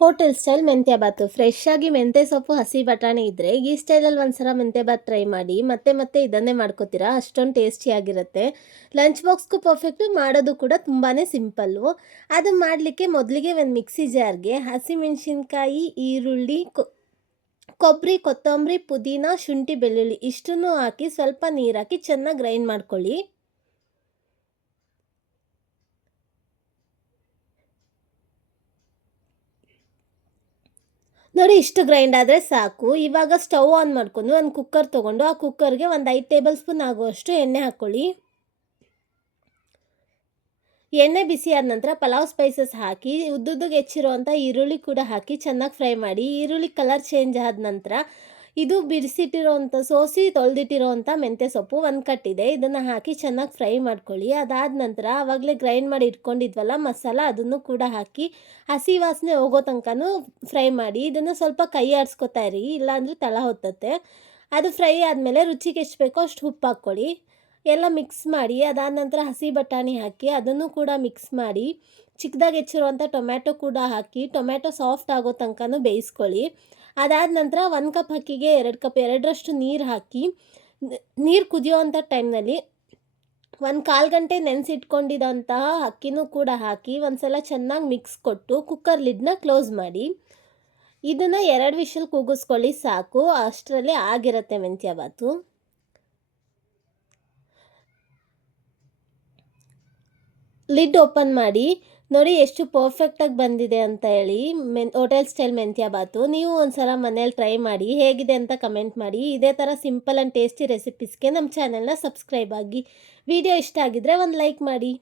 Hotel style ಮೆಂತ್ಯ ಬಾತು fresh ಆಗಿ ಮೆಂತ್ಯ ಸೊಪ್ಪು ಹಸಿ ಬಟಾಣಿ ಇದ್ದರೆ ಈ ಸ್ಟೈಲಲ್ಲಿ ಒಂದ್ಸಲ ಮೆಂತ್ಯ ಬಾತ್ ಟ್ರೈ ಮಾಡಿ ಮತ್ತೆ ಮತ್ತೆ ಇದನ್ನೇ ಮಾಡ್ಕೋತೀರಾ, ಅಷ್ಟೊಂದು ಟೇಸ್ಟಿಯಾಗಿರುತ್ತೆ. ಲಂಚ್ ಬಾಕ್ಸ್ಗೂ ಪರ್ಫೆಕ್ಟು, ಮಾಡೋದು ಕೂಡ ತುಂಬಾ ಸಿಂಪಲ್ಲು. ಅದು ಮಾಡಲಿಕ್ಕೆ ಮೊದಲಿಗೆ ಒಂದು ಮಿಕ್ಸಿ ಜಾರ್ಗೆ ಹಸಿಮೆಣಸಿನ್ಕಾಯಿ, ಈರುಳ್ಳಿ, ಕೊಬ್ಬರಿ, ಕೊತ್ತಂಬರಿ, ಪುದೀನ, ಶುಂಠಿ, ಬೆಳ್ಳುಳ್ಳಿ ಇಷ್ಟನ್ನು ಹಾಕಿ ಸ್ವಲ್ಪ ನೀರು ಹಾಕಿ ಚೆನ್ನಾಗಿ ಗ್ರೈಂಡ್ ಮಾಡ್ಕೊಳ್ಳಿ. ನೋಡಿ ಇಷ್ಟು ಗ್ರೈಂಡ್ ಆದರೆ ಸಾಕು. ಇವಾಗ ಸ್ಟವ್ ಆನ್ ಮಾಡ್ಕೊಂಡು ಒಂದು ಕುಕ್ಕರ್ ತೊಗೊಂಡು ಆ ಕುಕ್ಕರ್ಗೆ ಒಂದು 5 ಟೇಬಲ್ ಸ್ಪೂನ್ ಆಗುವಷ್ಟು ಎಣ್ಣೆ ಹಾಕ್ಕೊಳ್ಳಿ. ಎಣ್ಣೆ ಬಿಸಿ ಆದ ನಂತರ ಪಲಾವ್ ಸ್ಪೈಸಸ್ ಹಾಕಿ ಉದ್ದುದ್ದಗೆ ಹೆಚ್ಚಿರುವಂಥ ಈರುಳ್ಳಿ ಕೂಡ ಹಾಕಿ ಚೆನ್ನಾಗಿ ಫ್ರೈ ಮಾಡಿ. ಈರುಳ್ಳಿ ಕಲರ್ ಚೇಂಜ್ ಆದ ನಂತರ ಇದು ಬಿಡಿಸಿಟ್ಟಿರೋವಂಥ ಸೋಸಿ ತೊಳೆದಿಟ್ಟಿರೋವಂಥ ಮೆಂತ್ಯ ಸೊಪ್ಪು ಒಂದು ಕಟ್ಟಿದೆ, ಇದನ್ನು ಹಾಕಿ ಚೆನ್ನಾಗಿ ಫ್ರೈ ಮಾಡ್ಕೊಳ್ಳಿ. ಅದಾದ ನಂತರ ಆವಾಗಲೇ ಗ್ರೈಂಡ್ ಮಾಡಿ ಇಟ್ಕೊಂಡಿದ್ವಲ್ಲ ಮಸಾಲ, ಅದನ್ನು ಕೂಡ ಹಾಕಿ ಹಸಿ ವಾಸನೆ ಹೋಗೋ ತನಕನೂ ಫ್ರೈ ಮಾಡಿ. ಇದನ್ನು ಸ್ವಲ್ಪ ಕೈ ಆಡಿಸ್ಕೊತಾ ಇರಿ, ಇಲ್ಲಾಂದರೆ ತಳ ಹೊತ್ತತ್ತೆ. ಅದು ಫ್ರೈ ಆದಮೇಲೆ ರುಚಿಗೆ ಎಷ್ಟು ಬೇಕೋ ಅಷ್ಟು ಉಪ್ಪು ಹಾಕ್ಕೊಳ್ಳಿ. ಎಲ್ಲ ಮಿಕ್ಸ್ ಮಾಡಿ. ಅದಾದ ನಂತರ ಹಸಿ ಬಟಾಣಿ ಹಾಕಿ ಅದನ್ನು ಕೂಡ ಮಿಕ್ಸ್ ಮಾಡಿ. ಚಿಕ್ಕದಾಗಿ ಹೆಚ್ಚಿರುವಂಥ ಟೊಮ್ಯಾಟೊ ಕೂಡ ಹಾಕಿ ಟೊಮ್ಯಾಟೊ ಸಾಫ್ಟ್ ಆಗೋ ತನಕನೂ ಬೇಯಿಸ್ಕೊಳ್ಳಿ. ಅದಾದ ನಂತರ 1 ಕಪ್ ಅಕ್ಕಿಗೆ 2 ಕಪ್, 2ರಷ್ಟು ನೀರು ಹಾಕಿ ನೀರು ಕುದಿಯೋವಂಥ ಟೈಮ್ನಲ್ಲಿ 1/4 ಗಂಟೆ ನೆನೆಸಿಟ್ಕೊಂಡಿದ್ದಂತಹ ಅಕ್ಕಿನೂ ಕೂಡ ಹಾಕಿ ಒಂದು ಸಲ ಚೆನ್ನಾಗಿ ಮಿಕ್ಸ್ ಕೊಟ್ಟು ಕುಕ್ಕರ್ ಲಿಡ್ನ ಕ್ಲೋಸ್ ಮಾಡಿ. ಇದನ್ನು 2 ವಿಷಲ್ ಕೂಗಿಸ್ಕೊಳ್ಳಿ ಸಾಕು, ಅಷ್ಟರಲ್ಲಿ ಆಗಿರುತ್ತೆ ಮೆಂತ್ಯ ಬಾತು. ಲಿಡ್ ಓಪನ್ ಮಾಡಿ ನೋಡಿ ಎಷ್ಟು ಪರ್ಫೆಕ್ಟಾಗಿ ಬಂದಿದೆ ಅಂತ ಹೇಳಿ ಹೋಟೆಲ್ ಸ್ಟೈಲ್ ಮೆಂತ್ಯ ಬಾತು. ನೀವು ಒಂದ್ಸಲ ಮನೇಲಿ ಟ್ರೈ ಮಾಡಿ, ಹೇಗಿದೆ ಅಂತ ಕಮೆಂಟ್ ಮಾಡಿ. ಇದೇ ಥರ ಸಿಂಪಲ್ ಆ್ಯಂಡ್ ಟೇಸ್ಟಿ ರೆಸಿಪೀಸ್ಗೆ ನಮ್ಮ ಚಾನೆಲ್ನ ಸಬ್ಸ್ಕ್ರೈಬ್ ಆಗಿ. ವಿಡಿಯೋ ಇಷ್ಟ ಆಗಿದ್ದರೆ ಒಂದು ಲೈಕ್ ಮಾಡಿ.